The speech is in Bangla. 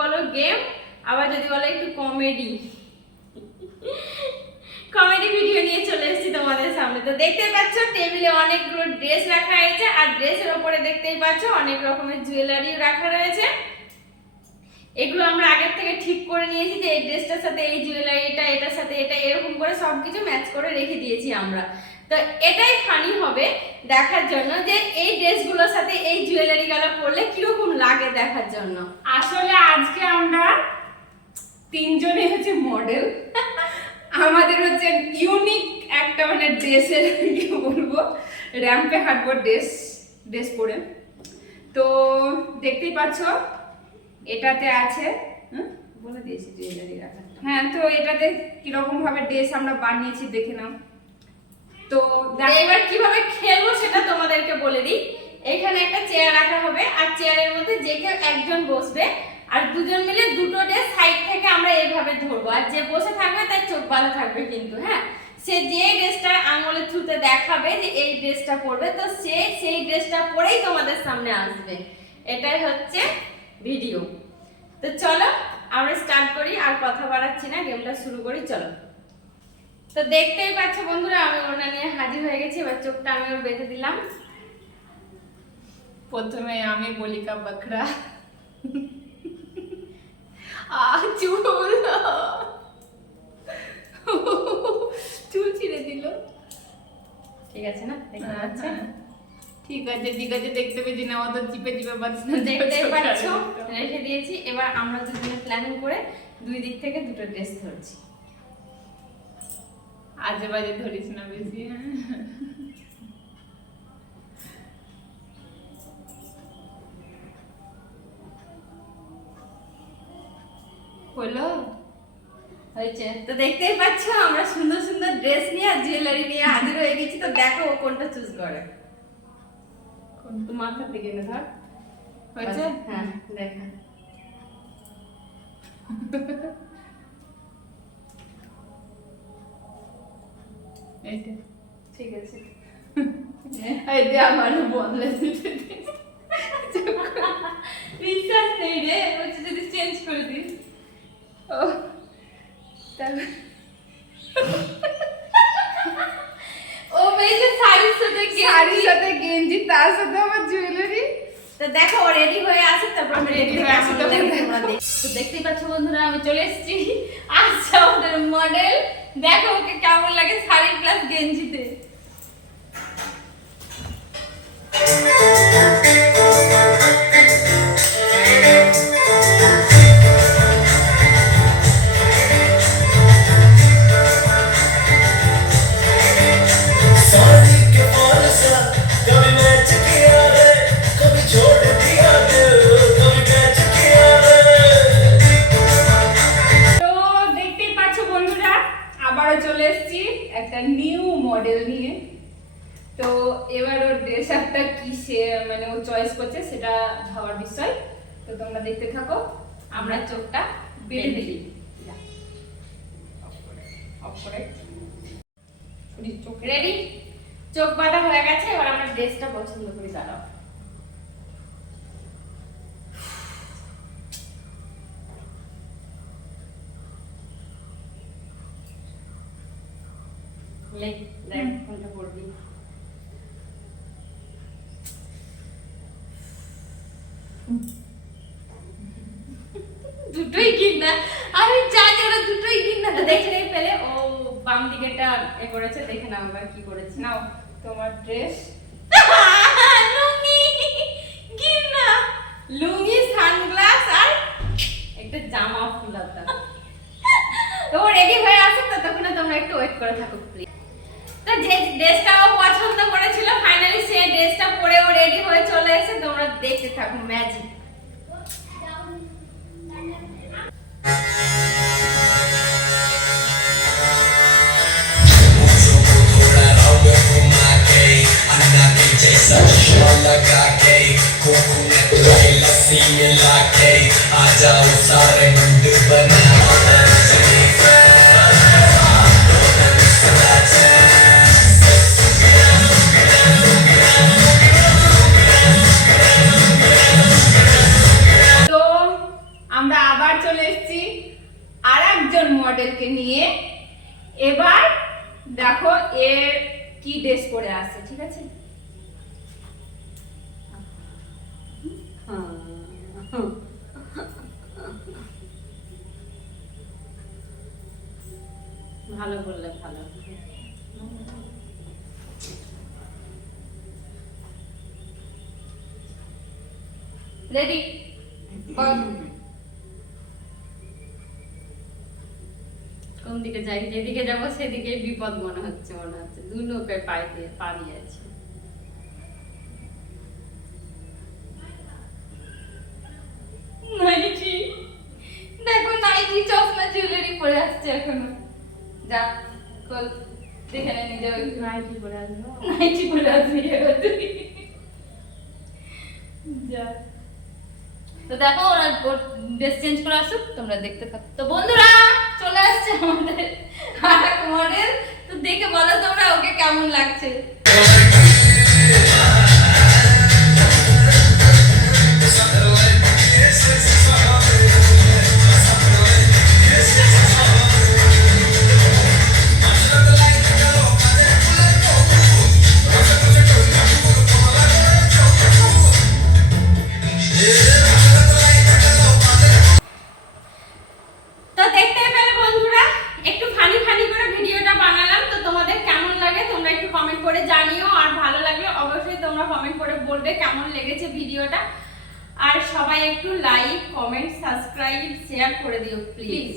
বলো গেম, আবার যদি বলো একটু কমেডি কমেডি ভিডিও নিয়ে চলে এসেছি তোমাদের সামনে। তো দেখতে পাচ্ছ টেবিলে অনেকগুলো ড্রেস রাখা হয়েছে, আর ড্রেসের ওপরে দেখতেই পাচ্ছ অনেক রকমের জুয়েলারি রাখা রয়েছে। এগুলো আমরা আগের থেকে ঠিক করে নিয়েছি যে এই ড্রেসটার সাথে এই জুয়েলারিটা, এটার সাথে এটা, এরকম করে সবকিছু ম্যাচ করে রেখে দিয়েছি আমরা। তো এটাই ফানি হবে দেখার জন্য যে এই ড্রেসগুলোর সাথে এই জুয়েলারিগুলো পরলে কিরকম লাগে দেখার জন্য। আসলে আজকে আমরা তিনজনে হচ্ছে মডেল, আমাদের হচ্ছে ইউনিক একটা মানে ড্রেসের কি বলবো, র্যাম্পে হাঁটবো ড্রেস পরে। তো দেখতেই পাচ্ছ এটাতে আছে, বলে দিয়েছি জুয়েলারি রাখা। হ্যাঁ, তো এটাতে কিরকম ভাবে ড্রেস আমরা বানিয়েছি দেখে নাও। তো এবার কিভাবে খেলবো সেটা তোমাদেরকে বলে দিই। এখানে একটা চেয়ার রাখা হবে, আর চেয়ারের মধ্যে যে কেউ একজন বসবে, আর দুজন মিলে দুটো ড্রেস সাইড থেকে আমরা এইভাবে ধরবো, আর যে বসে থাকবে তার চোখ বাঁধা থাকবে কিন্তু। হ্যাঁ, সে যে ড্রেসটা আঙুলের থ্রুতে দেখাবে যে এই ড্রেসটা পরবে, তো সে সেই ড্রেসটা পরেই তোমাদের সামনে আসবে। এটাই হচ্ছে ভিডিও। তো চলো আমরা স্টার্ট করি, আর কথা বাড়াচ্ছি না, গেমটা শুরু করি, চলো। তো দেখতেই পাচ্ছ বন্ধুরা আমি ওনা নিয়ে হাজির হয়ে গেছি। এবার চোখটা আমি ওর বেঁধে দিলাম। প্রথমে আমি বলিকা বকরা চুল ছিঁড়ে দিল। ঠিক আছে না, দেখতে পাচ্ছেন? ঠিক আছে দেখতে পেয়েছি না, অত চিপে চিপে পাচ্ছি না। দেখতেই পাচ্ছ রেখে দিয়েছি। এবার আমরা দুজনে প্ল্যানিং করে দুই দিক থেকে দুটো ড্রেস ধরছি। আজে বাজে ধরিস না বেশি। হলো হয়েছে। তো দেখতেই পাচ্ছ আমরা সুন্দর সুন্দর ড্রেস নিয়ে আর জুয়েলারি নিয়ে হাজির হয়ে গেছি। তো দেখো ও কোনটা চুজ করে। কোন তো মাথার দিকে না ধর। হয়েছে? হ্যাঁ দেখা। এইটা ঠিক আছে। এই দে আমার বদলে দিতে দে। বিশ্বাস নেই রে, বলছি যদি চেঞ্জ করে দিস। ও তাহলে ও পেয়েছে শাড়ির সাথে গেঞ্জি, তার সাথে আমার জুয়েলারি। তো দেখো ও রেডি হয়ে আসে, তারপর আমি রেডি হয়ে আসি। তো দেখতেই পাচ্ছ বন্ধুরা আমি চলে এসেছি। আচ্ছা আমাদের মডেল, দেখো ওকে কেমন লাগে শাড়ি প্লাস গেঞ্জিতে। চলে এসেছি একটা নিউ মডেল নিয়ে। তো এবার ওর ড্রেস আপটা কি সে মানে ও চয়েস করছে সেটা ভাবার বিষয়। তো তোমরা দেখতে থাকো, আমরা চোখটা বেঁধে দিই। চোখ রেডি, চোখ বাঁধা হয়ে গেছে। এবার আমরা ড্রেসটা পছন্দ করি। দাঁড়াও, দেখ কোনটা পরবি। দুটোই কিনা, আমি জানি ওরা দুটোই কিনা। দেখে নেই পেলে ও বাম দিকেটা এ করেছে, দেখে নাও এবার কি করেছে। নাও তোমার ড্রেস। লুঙ্গি কিনা, লুঙ্গি, সানগ্লাস আর একটা জামা ফুলাতা। তো রেডি হয়ে আসো, ততক্ষণে তোমরা একটু ওয়েট করে থাকো প্লিজ। তো যে ড্রেসটা ও পছন্দ করেছিল ফাইনালি সেই ড্রেসটা পরে ও রেডি হয়ে চলে এসে। তোমরা দেখতে থাকো ম্যাজিক। आ जाओ सारे मुंड बना আমরা নিয়ে এবার দেখো এ কি ড্রেস পরে আছে, ঠিক আছে? ভালো বললে, ভালো। রেডি? বল। কোন দিকে যাই? যেদিকে যাবো সেদিকে বিপদ মনে হচ্ছে। দু নৌকায় পা দিয়ে আছে। নাইটি, দেখো নাইটি, চশমা, জুয়েলারি পরে আসছে এখনো। যা কল দেখে নে নিজে, ওই নাইটি পরে আসবো। নাইটি পরে আসবি এবার তুই। যা। তো দেখো ওরা ড্রেস চেঞ্জ করে আসুক, তোমরা দেখতে থাকো। তো বন্ধুরা চলে আসছে আমাদের আরেক মডেল। তো দেখে বলো তোমরা ওকে কেমন লাগছে। তো দেখতেই পেলে বন্ধুরা, একটু ফানি ফানি করে ভিডিওটা বানালাম। তো তোমাদের কেমন লাগে তোমরা একটু কমেন্ট করে জানিও, আর ভালো লাগলে অবশ্যই তোমরা কমেন্ট করে বলবে কেমন লেগেছে ভিডিওটা। আর সবাই একটু লাইক, কমেন্ট, সাবস্ক্রাইব, শেয়ার করে দিও প্লিজ।